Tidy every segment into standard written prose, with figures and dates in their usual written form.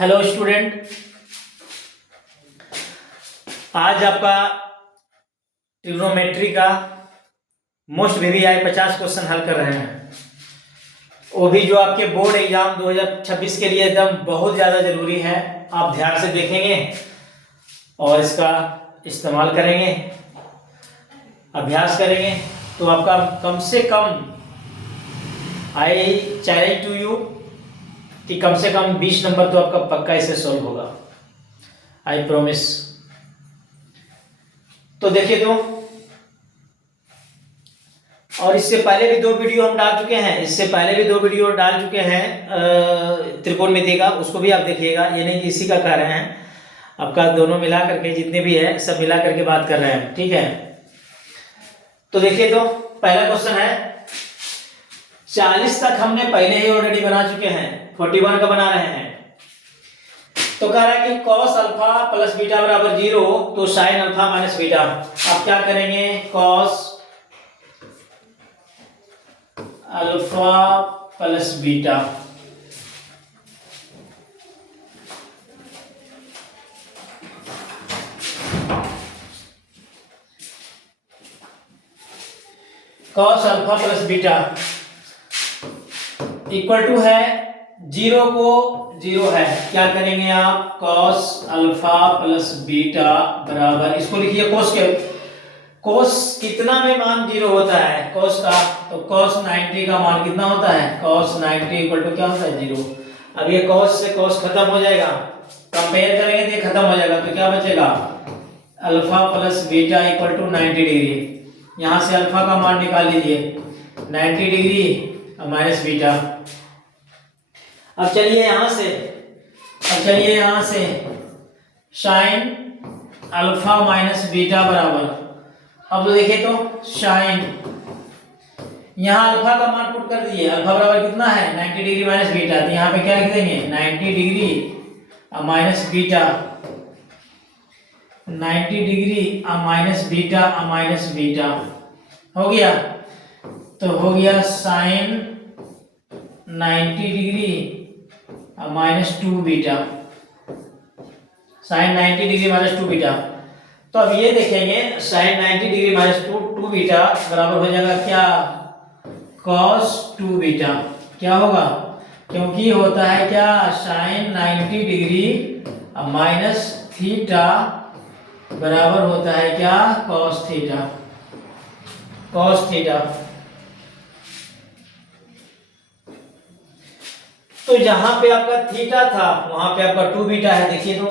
Hello student, आज आपका trigonometry का मोस्ट VVI 50 क्वेश्चन हल कर रहे हैं। वो भी जो आपके बोर्ड एग्जाम 2026 के लिए एकदम बहुत ज़्यादा ज़रूरी है। आप ध्यान से देखेंगे और इसका इस्तेमाल करेंगे, अभ्यास करेंगे तो आपका कम से कम आई चैलेंज टू यू कि कम से कम 20 नंबर तो आपका पक्का इसे सॉल्व होगा। I promise. तो देखिए तो, और इससे पहले भी 2 वीडियो हम डाल चुके हैं, त्रिकोणमिति का, उसको भी आप देखिएगा। ये नहीं कि इसी का कह रहे हैं, आपका दोनों मिला करके जितने भी है सब मिला करके बात कर रहे हैं, ठीक है। तो देखिए तो पहला क्वेश्चन है, 40 तक हमने पहले ही ऑलरेडी बना चुके हैं, 41 का बना रहे हैं। तो कह रहा है कि cos अल्फा प्लस बीटा बराबर 0, तो sin अल्फा माइनस बीटा। आप क्या करेंगे, cos alpha plus beta cos alpha plus beta equal to है 0 को 0 है। क्या करेंगे आप, cos अल्फा प्लस बीटा बराबर, इसको लिखिए cos के, cos कितना में मान 0 होता है cos का, तो cos 90 का मान कितना होता है, cos 90 इक्वल टू क्या होता है, 0। अब ये cos से cos खत्म हो जाएगा, कंपेयर करेंगे तो ये खत्म हो जाएगा, तो क्या बचेगा, alpha plus beta equal to 90 degree. यहां से अल्फा का मान निकाल लीजिए, 90 डिग्री माइनस बीटा। अब चलिए यहां से साइन अल्फा माइनस बीटा बराबर, अब तो देखिए तो साइन, यहां अल्फा का मान पुट कर दीजिए, अल्फा बराबर कितना है 90 डिग्री माइनस बीटा, तो यहां पे क्या लिख देंगे 90 degree minus beta, 90 degree minus beta हो गया। तो हो गया sine 90 degree minus 2 beta, sine 90 degree minus 2 beta. तो अब ये देखेंगे साइन 90 डिग्री माइनस 2 बीटा बराबर हो जाएगा क्या, cos 2 बीटा। क्या होगा, क्योंकि होता है क्या, साइन 90 डिग्री माइनस थीटा बराबर होता है क्या, cos थीटा। तो जहां पे आपका थीटा था वहां पे आपका 2 बीटा है। देखिए तो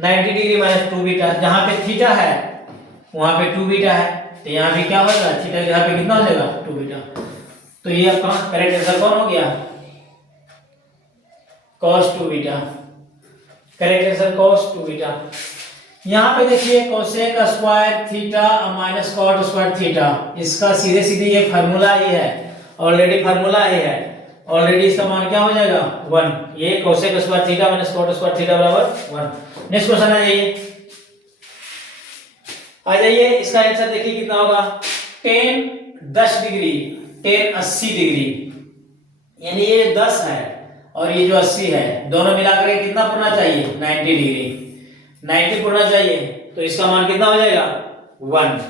90 डिग्री माइनस 2 बीटा, जहां पे थीटा है वहां पे 2 बीटा है, तो यहाँ पे क्या होगा, थीटा की जगह पे कितना हो जाएगा, 2 बीटा। तो ये आपका करेक्ट आंसर कौन हो गया, cos 2 beta. Correct answer cos 2 beta. यहाँ पे देखिए cosec square theta minus cot square theta, इसका सीधे ये फार्मूला ही है, ऑलरेडी फार्मूला ही है, ऑलरेडी इसका मान क्या हो जाएगा 1। ये cosec square theta minus cot square theta बराबर 1। नेक्स्ट क्वेश्चन आ जाइए, इसका आंसर देखिए कितना होगा, tan 10 डिग्री tan 80 डिग्री, यानी ये 10 है और ये जो 80 है, दोनों मिलाकर कितना पुरना चाहिए, 90 डिग्री, 90 पुरना चाहिए। तो इसका मान कितना हो जाएगा 1।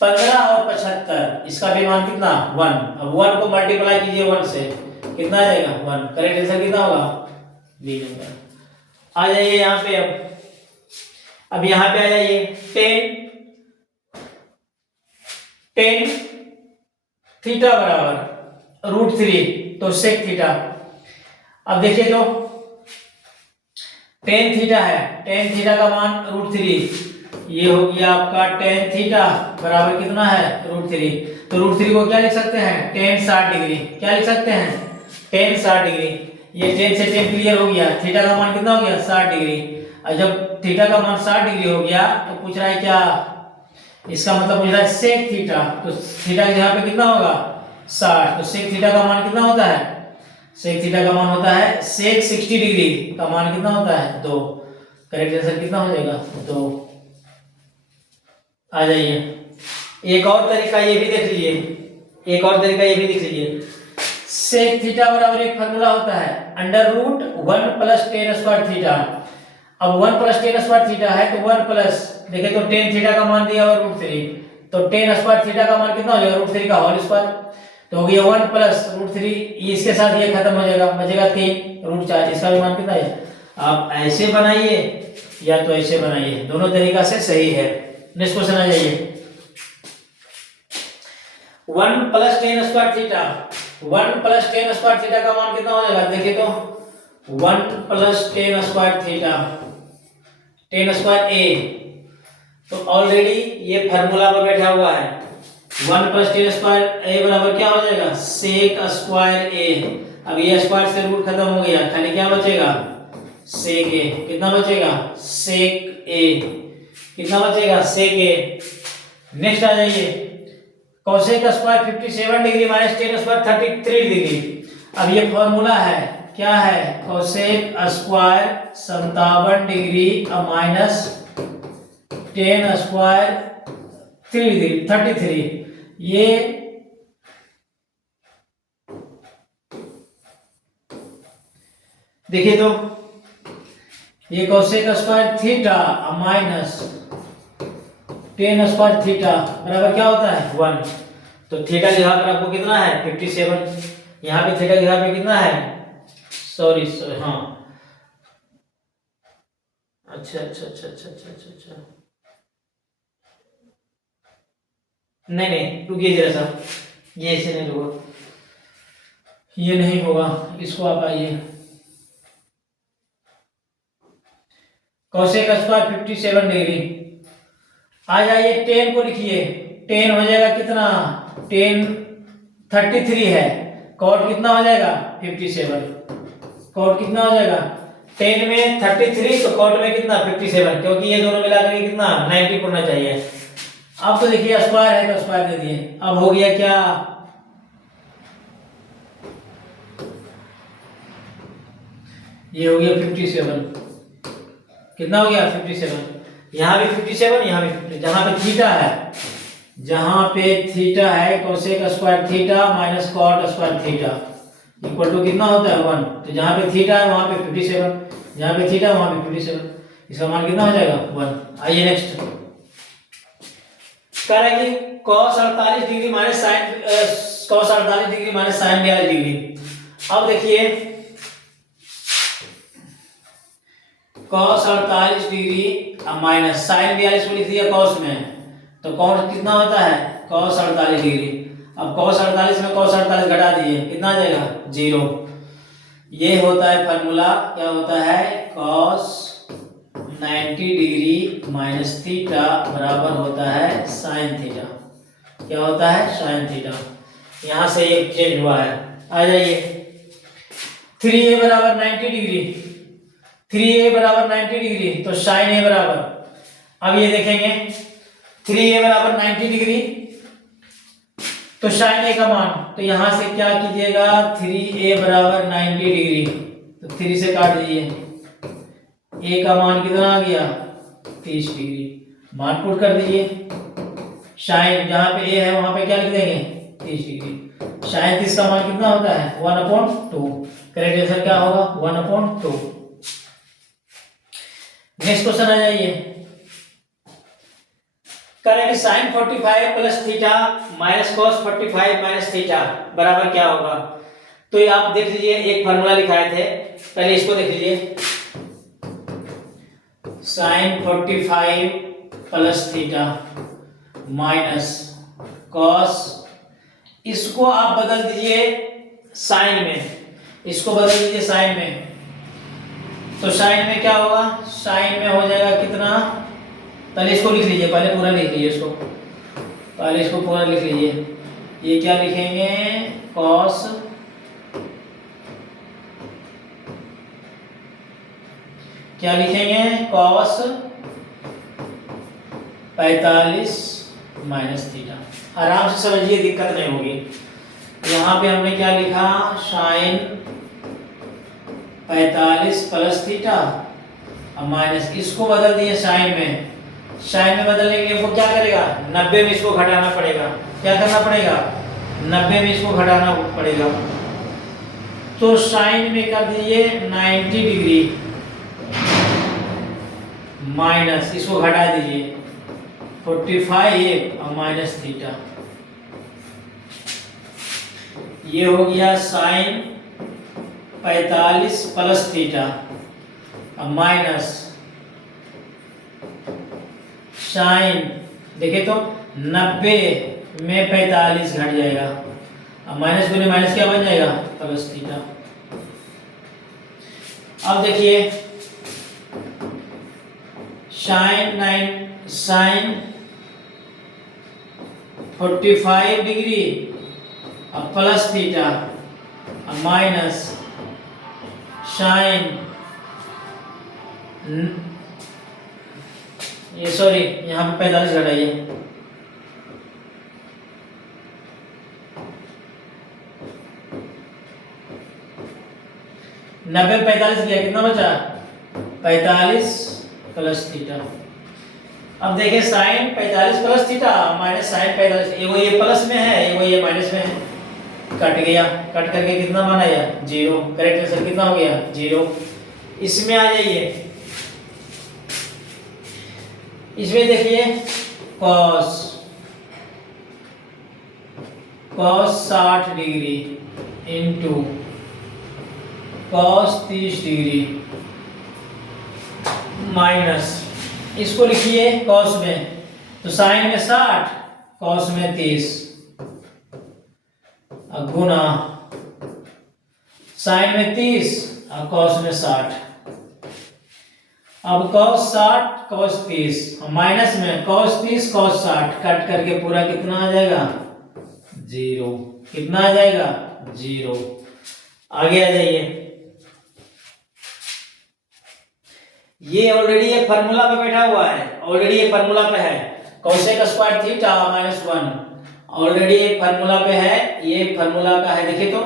15 और 75, इसका भी मान कितना 1। अब 1 को मल्टीप्लाई कीजिए 1 से, कितना आ जाएगा 1। करेक्ट आंसर कितना होगा, बी नंबर। आ जाइए यहाँ पे, अब यहाँ पे आ जाइए, tan थीटा बराबर √3, तो sec थीटा। अब देखिए तो tan थीटा है, tan थीटा का मान √3, ये हो गया आपका tan थीटा बराबर कितना है √3। तो √3 को क्या लिख सकते हैं, tan 60 डिग्री। क्या लिख सकते हैं, tan 60 डिग्री। ये tan से tan क्लियर हो गया, थीटा का मान कितना हो गया 60 डिग्री। और जब थीटा का मान 60 डिग्री हो गया तो पूछ रहा है क्या, इसका मतलब पूछ रहा है sec थीटा, तो थीटा की जगह पे कितना होगा 60, तो sec थीटा का मान कितना होता है, sec थीटा का मान होता है sec 60 डिग्री का मान कितना होता है 2। करेक्ट आंसर कितना हो जाएगा 2। आ जाइए, एक और तरीका ये भी देख लीजिए, सेक थीटा बराबर एक फार्मूला होता है under root 1 plus ten square theta. अब 1 प्लस टेन स्क्वायर थीटा है तो 1 प्लस देखे तो टेन थीटा का मान दिया और रूट 3, तो टेन स्क्वायर थीटा का मान कितना हो जाएगा, रूट 3 का होल स्क्वायर। तो हो गया 1 प्लस रूट 3, इसके साथ ये खत्म हो जाएगा, बचेगा 3 रूट 4, इसका भी मान कितना है। आप ऐसे बनाइए या तो ऐसे बनाइए, दोनों तरीका से सही है। नेक्स्ट क्वेश्चन आ जाइए। 1 plus ten square theta, 1 plus ten square theta का मान कितना हो जाएगा, देखिए तो 1 plus ten square theta, tan square A, तो ऑलरेडी ये फार्मूला पर बैठा हुआ है। 1 प्लस टेन स्क्वायर ए बराबर क्या हो जाएगा, सेक स्क्वायर ए। अब ये स्क्वायर से रूट खत्म हो गया, खाली क्या बचेगा, सेक ए। कितना बचेगा, सेक ए, कितना बचेगा, सेक ए। नेक्स्ट आ जाइए, cosec square 57 degree minus ten square 33 degree. अब ये फॉर्मूला है, क्या है, cosec square 57 degree minus ten square 3 degree 33। ये देखिए तो ये cosec square theta minus ten square theta बराबर क्या होता है, 1। तो थीटा की जगह पर आपको कितना है, 57। यहाँ पे थीटा की जगह पे कितना है, सॉरी हाँ, अच्छा अच्छा अच्छा अच्छा अच्छा अच्छा अच्छा, नहीं रुकिए जरा सा, ये ऐसे नहीं होगा, ये नहीं होगा, इसको आप आइए, कोसेक स्क्वायर 57 डिग्री आ जाइए, टेन को लिखिए, टेन हो जाएगा कितना, टेन 33 है, कॉट कितना हो जाएगा 57, कॉट कितना हो जाएगा, टेन में 33 तो कॉट में कितना 57, क्योंकि ये दोनों मिलाकर के कितना 90 होना चाहिए। अब तो देखिए स्क्वायर है तो स्क्वायर दे दिए, अब हो गया क्या, ये हो गया 57, कितना हो गया 57, यहाँ भी 57, यहाँ भी 50, जहां पे थीटा है, जहां पे थीटा है cosec square theta minus cot square theta equal to कितना होता है 1। तो जहां पे थीटा है वहां पे 57, जहां पे थीटा है वहां पे 57, इसका मान कितना हो जाएगा 1। आइए नेक्स्ट, कह रहा है कि cos 48 degree minus sine, cos 48 degree minus sine 42 degree. अब देखिए cos 48 डिग्री माइनस साइन 42 को लिख दिया cos में, तो cos कितना होता है, cos 48 डिग्री। अब cos 48 में cos 48 घटा दिए, कितना आ जाएगा 0। ये होता है फार्मूला, क्या होता है, cos 90 डिग्री माइनस थीटा बराबर होता है साइन थीटा, क्या होता है, साइन थीटा। यहां से ये चेंज हुआ है। आ जाइए 3a बराबर 90 डिग्री, 3a बराबर 90 डिग्री, तो साइन a बराबर, अब ये देखेंगे 3a बराबर 90 डिग्री, तो साइन a का मान, तो यहां से क्या कीजिएगा, 3a बराबर 90 डिग्री, तो 3 से काट दीजिए, a का मान कितना आ गया 30 डिग्री, मान पुट कर दीजिए, साइन जहां पे a है वहां पे क्या लिख देंगे 30 डिग्री, साइन 30 का मान कितना होता है 1/2, करेक्ट आंसर क्या होगा 1/2। नेक्स्ट क्वेश्चन आ जाइए, करेंगे sine 45 plus theta minus cos 45 minus theta बराबर क्या होगा। तो ये आप देख लीजिए, एक फार्मूला लिखाए थे, पहले इसको देख लीजिए, sine 45 plus theta minus cos, इसको आप बदल दीजिए साइन में, इसको बदल दीजिए साइन में, तो साइन में क्या होगा, साइन में हो जाएगा कितना, पहले इसको लिख लीजिए, पहले पूरा लिख लीजिए इसको, पहले इसको पूरा लिख लीजिए, ये क्या लिखेंगे कॉस, क्या लिखेंगे कॉस 45 माइनस थीटा, आराम से समझिए, दिक्कत नहीं होगी। यहाँ पे हमने क्या लिखा, साइन 45 प्लस थीटा माइनस, इसको बदल दिए साइन में, साइन में बदलने के लिए वो क्या करेगा 90 में इसको घटाना पड़ेगा, क्या करना पड़ेगा 90 में इसको घटाना पड़ेगा, तो साइन में कर दीजिए 90 डिग्री माइनस, इसको घटा दीजिए 45 और माइनस थीटा। ये हो गया साइन 45 प्लस थीटा और माइनस साइन, देखिए तो 90 में 45 घट जाएगा और माइनस गुने माइनस क्या बन जाएगा, प्लस थीटा। अब देखिए साइन 45 डिग्री और प्लस थीटा और माइनस साइन, ये सॉरी यहाँ पे 45 घटाइए, नब्बे 45 गया, कितना बचा 45 प्लस थीटा। अब देखिए sine 45 plus theta minus sine 45, एगो ये प्लस में है एगो ये माइनस में है, कट गया, कट करके कितना बन आया 0। करेक्ट आंसर कितना हो गया 0। इसमें आ जाइए, इसमें देखिए cos 60 degree into cos 30 degree minus, इसको लिखिए cos में, तो साइन में 60 cos में 30 गुना साइन में 30 और cos में 60। अब cos 60 cos 30 माइनस में cos 30 cos 60 कट करके पूरा कितना आ जाएगा 0। कितना आ जाएगा 0। आगे आ जाइए, ये ऑलरेडी ये फार्मूला पे बैठा हुआ है, ऑलरेडी ये फार्मूला पे है cosec square theta minus 1, already ये फार्मूला पे है, ये फार्मूला का है, देखिए तो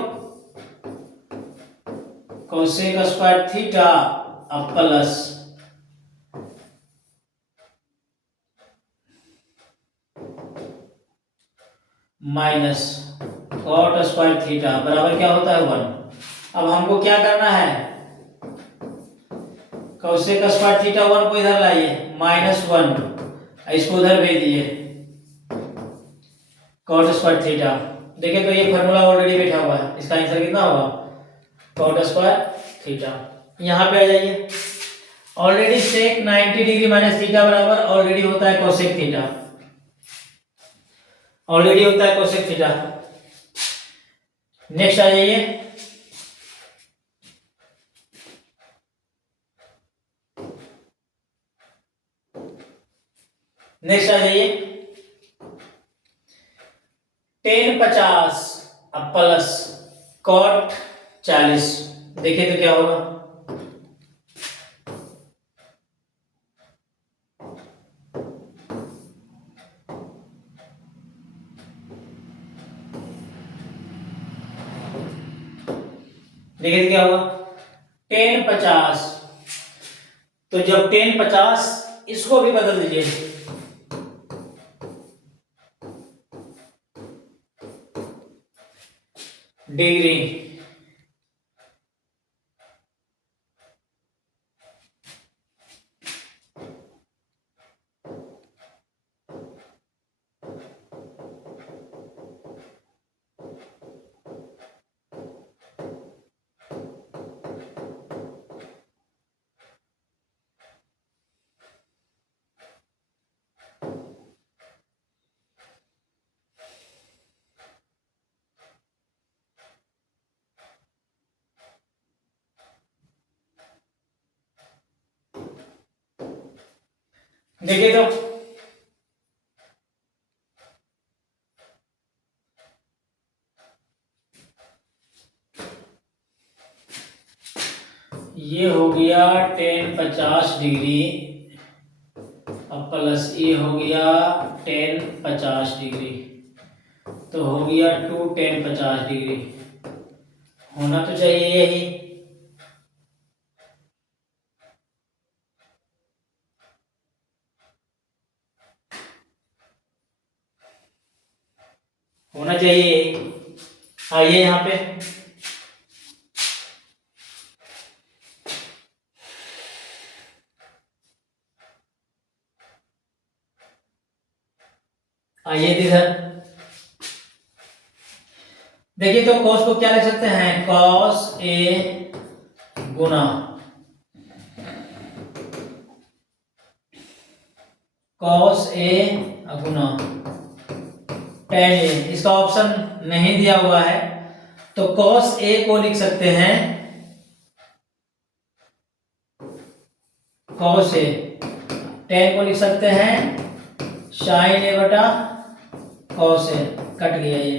कोसेक स्क्वायर थीटा अब plus minus cot square theta बराबर क्या होता है 1। अब हमको क्या करना है, कोसेक स्क्वायर थीटा 1 को इधर लाइए -1, इसको उधर भेज दिए कॉट स्क्वायर थीटा। देखिए तो ये फार्मूला ऑलरेडी बैठा हुआ है, इसका आंसर कितना होगा कॉट स्क्वायर थीटा। यहाँ पे आ जाइए, ऑलरेडी सेक 90 डिग्री माइनस थीटा बराबर ऑलरेडी होता है कोसेक थीटा, ऑलरेडी होता है कोसेक थीटा। नेक्स्ट आ जाइए, नेक्स्ट आ जाइए tan 50 अब प्लस cot 40, देखिए तो क्या होगा, देखिए तो क्या होगा tan 50, तो जब tan 50 इसको भी बदल दीजिए डिग्री, देखिए तो ये हो गया tan 50 डिग्री अब प्लस ये हो गया tan 50 डिग्री, तो हो गया 2 tan 50 डिग्री, होना तो चाहिए यही, होना चाहिए। आइए यहाँ पे आइए इधर देखिए, तो कॉस को क्या लिख सकते हैं, cos A Guna cos A Guna ten ए। इसका ऑप्शन नहीं दिया हुआ है, तो कॉस ए को लिख सकते हैं कॉस ए, टेन को लिख सकते हैं साइन ए बटा कॉस ए। कट गया, ये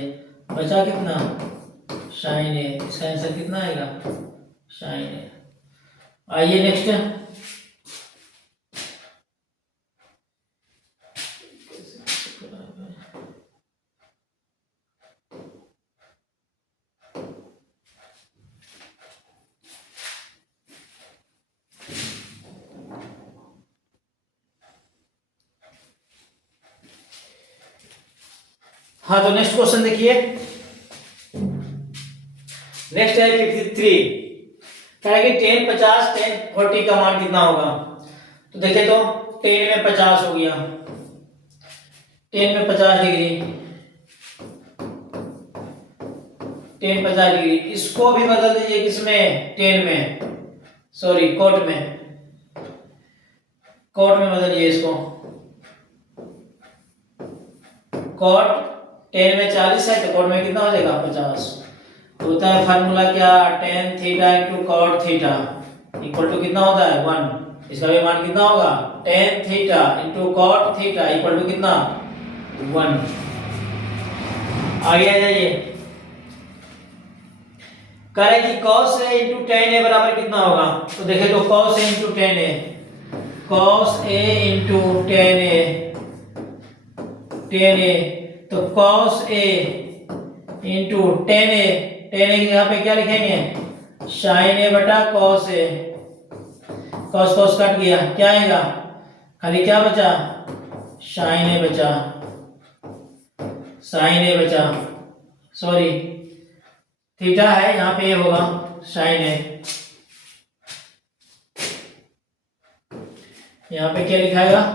बचा कितना, साइन ए। इसका आंसर कितना आएगा, साइन ए। आइए नेक्स्ट, हाँ तो नेक्स्ट क्वेश्चन देखिए, नेक्स्ट है 53। क्या है कि 10 50 10 40 का मान कितना होगा। तो देखिए, तो 10 में 50 हो गया, 10 में 50 डिग्री, 10 50 डिग्री। इसको भी बदल दीजिए किसमें, 10 में, सॉरी कोट में, कोट में बदलिए इसको। कोट 10 में 40 है, तो कोट में कितना हो जाएगा, 50। होता है फार्मूला क्या, tan theta into cot theta equal to कितना होता है, 1। इसका भी मान कितना होगा, tan theta into cot theta equal to कितना, 1। आगे आ जाइए, कह रहे कि cos a into tan a बराबर कितना होगा। तो देखिए, तो cos a into tan a, cos a into tan a, tan a, तो cos a into tan a, tan a की जगह पे क्या लिखेंगे, sin a बटा cos a। cos cos cut गया, क्या आएगा, खाली क्या बचा, sin a बचा, sin a बचा, सॉरी थीटा है यहाँ पे, ये होगा sin a। यहाँ पे क्या लिखाएगा,